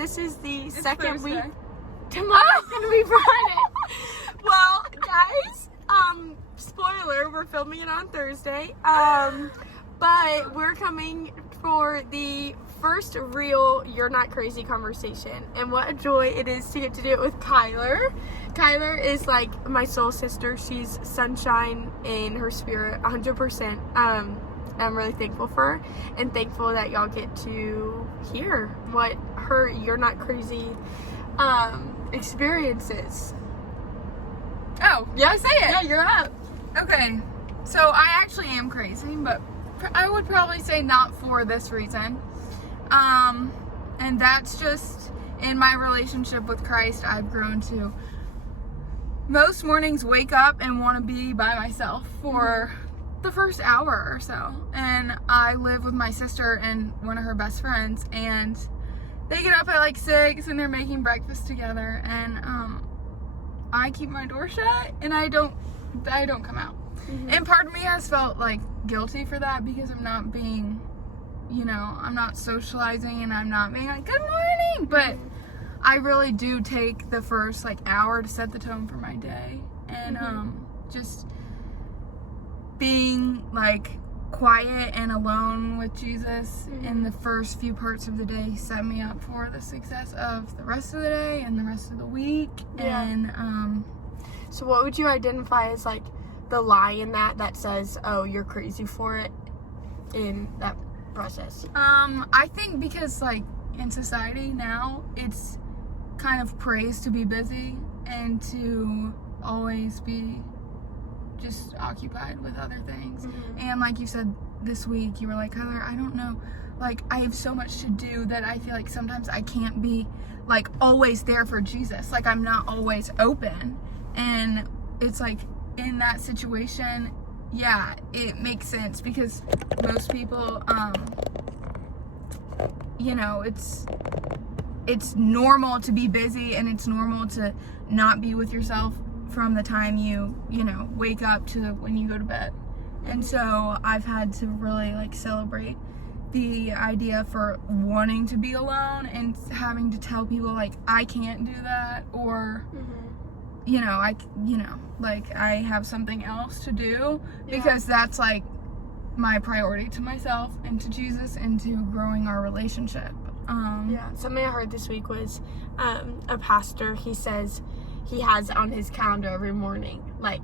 this is the It's second Thursday. week. Tomorrow's gonna be Friday. Well, guys, spoiler, we're filming it on Thursday. But we're coming for the first real You're Not Crazy conversation. And what a joy it is to get to do it with Kyler. Kyler is like my soul sister. She's sunshine in her spirit, 100%. I'm really thankful for her and thankful that y'all get to hear what her You're Not Crazy experiences. Oh, yeah, say it. Yeah, you're up. Okay, so I actually am crazy, but I would probably say not for this reason. And that's just in my relationship with Christ, I've grown to most mornings wake up and want to be by myself for the first hour or so. And I live with my sister and one of her best friends, and they get up at like 6 and they're making breakfast together, and I keep my door shut and I don't come out. And part of me has felt like guilty for that because I'm not being, I'm not socializing and I'm not being like, good morning. But I really do take the first like hour to set the tone for my day. And just being like quiet and alone with Jesus in the first few parts of the day set me up for the success of the rest of the day and the rest of the week. Yeah. And So what would you identify as like the lie in that says, oh, you're crazy for it in that process? I think because like in society now, it's kind of praised to be busy and to always be just occupied with other things. And like you said this week, you were like, Heather, I don't know, like I have so much to do that I feel like sometimes I can't be like always there for Jesus. Like I'm not always open. And it's like in that situation, yeah, it makes sense because most people, it's normal to be busy and it's normal to not be with yourself from the time you wake up to when you go to bed. And so I've had to really like celebrate the idea for wanting to be alone and having to tell people like I can't do that, or I have something else to do, because that's like my priority to myself and to Jesus and to growing our relationship. Something I heard this week was a pastor, he says he has on his calendar every morning like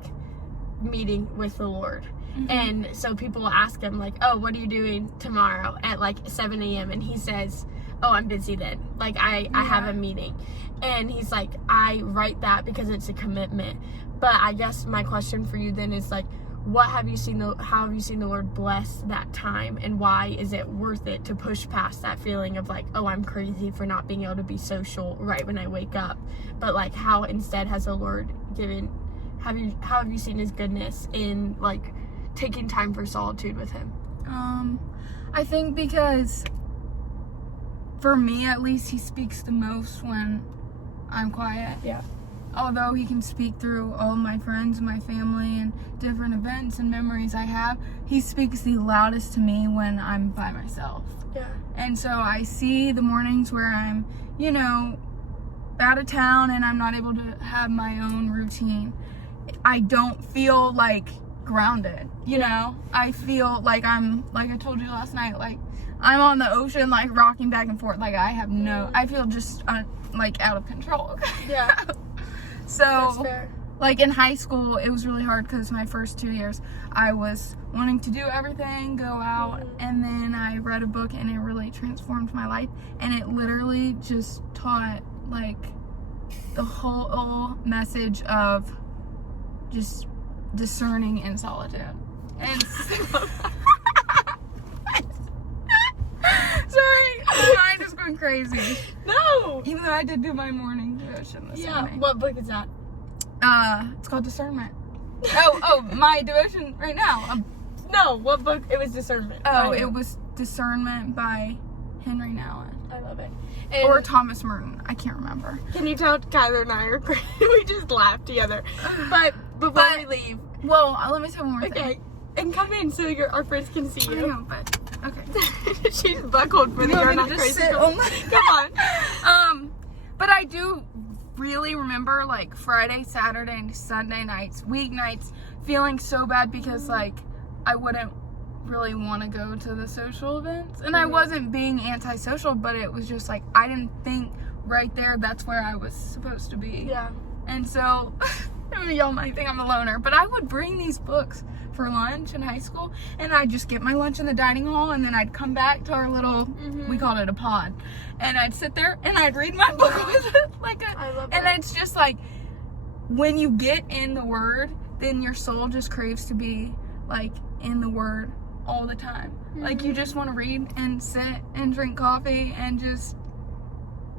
meeting with the Lord. And so people will ask him like, oh, what are you doing tomorrow at like 7 a.m. and he says, oh, I'm busy then, like I have a meeting. And he's like, I write that because it's a commitment. But I guess my question for you then is like, how have you seen the Lord bless that time, and why is it worth it to push past that feeling of like, oh, I'm crazy for not being able to be social right when I wake up? But like, how instead has the Lord how have you seen his goodness in like taking time for solitude with him? I think because for me at least, he speaks the most when I'm quiet. Yeah. Although he can speak through all my friends and my family and different events and memories I have, he speaks the loudest to me when I'm by myself. Yeah. And so I see the mornings where I'm, out of town and I'm not able to have my own routine. I don't feel like grounded, I feel like like I told you last night, like I'm on the ocean, like rocking back and forth. Like I feel just like out of control. Yeah. So, That's fair. Like in high school, it was really hard because my first 2 years, I was wanting to do everything, go out, and then I read a book and it really transformed my life. And it literally just taught like the whole message of just discerning in solitude. And sorry, I'm just going crazy. No. Even though I did do my morning devotion this morning. What book is that? It's called Discernment. My devotion right now. No, what book? It was Discernment. It was Discernment by Henry Nouwen. I love it. Or Thomas Merton. I can't remember. Can you tell Kyler and I are crazy? We just laughed together. But before we leave. Well, let me tell you one more thing. Okay. And come in so our friends can see I you. know, but Okay. She's buckled for the You You're want me Not to just Crazy. sit on the- Come on. But I do really remember like Friday, Saturday, and Sunday nights, weeknights, feeling so bad because like I wouldn't really want to go to the social events. And I wasn't being antisocial, but it was just like I didn't think right there that's where I was supposed to be. Yeah. And so y'all might think I'm a loner, but I would bring these books for lunch in high school, and I'd just get my lunch in the dining hall, and then I'd come back to our little, we called it a pod, and I'd sit there and I'd read my book with it, I love and that. it's just like, when you get in the Word, then your soul just craves to be like in the Word all the time. Like you just want to read and sit and drink coffee and just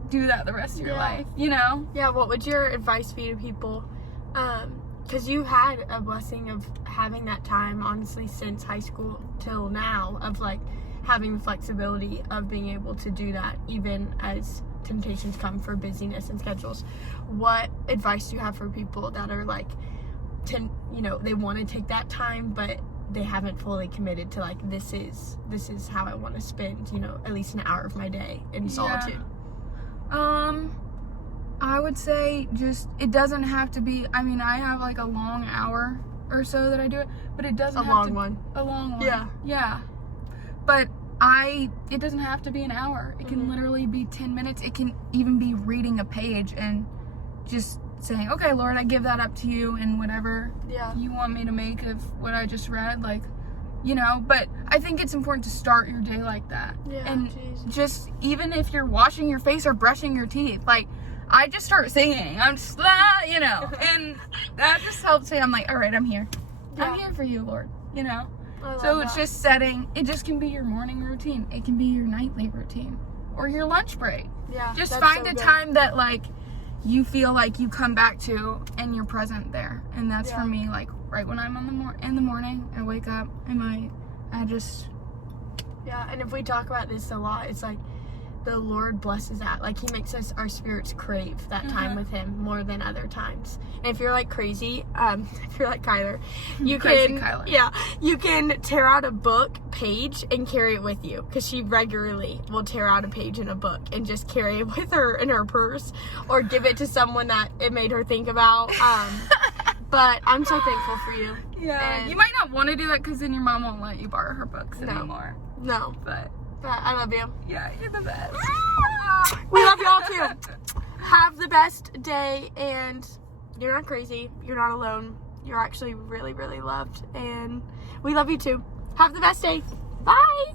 do that the rest of your life, you know? Yeah, what would your advice be to people? Because you had a blessing of having that time, honestly, since high school till now, of like having the flexibility of being able to do that, even as temptations come for busyness and schedules. What advice do you have for people that are like, they want to take that time, but they haven't fully committed to like, this is how I want to spend, at least an hour of my day in solitude? I would say just, it doesn't have to be, I mean, I have like a long hour or so that I do it, but it doesn't have to. A long one. Yeah. Yeah. But it doesn't have to be an hour. It can literally be 10 minutes. It can even be reading a page and just saying, okay, Lord, I give that up to you, and whatever you want me to make of what I just read, like, but I think it's important to start your day like that. Yeah, and just, even if you're washing your face or brushing your teeth, like, I just start singing. I'm just, and that just helps me. I'm like, all right, I'm here. Yeah. I'm here for you, Lord, I love So it's that. just setting, it just can be your morning routine. It can be your nightly routine or your lunch break. Yeah, Just that's find so a good. time that like you feel like you come back to and you're present there. And that's for me, like right when I'm in the morning, I wake up and I just. Yeah, and if we talk about this a lot, it's like the Lord blesses that. Like, He makes our spirits crave that time with Him more than other times. And if you're like crazy, if you're like Kyler, you Crazy can, Kyler. you can tear out a book page and carry it with you, because she regularly will tear out a page in a book and just carry it with her in her purse, or give it to someone that it made her think about. But I'm so thankful for you. Yeah, And you might not want to do that because then your mom won't let you borrow her books anymore. No, But I love you. yeah, you're the best. We love y'all too. Have the best day, and you're not crazy. You're not alone. You're actually really, really loved, and we love you too. Have the best day. Bye.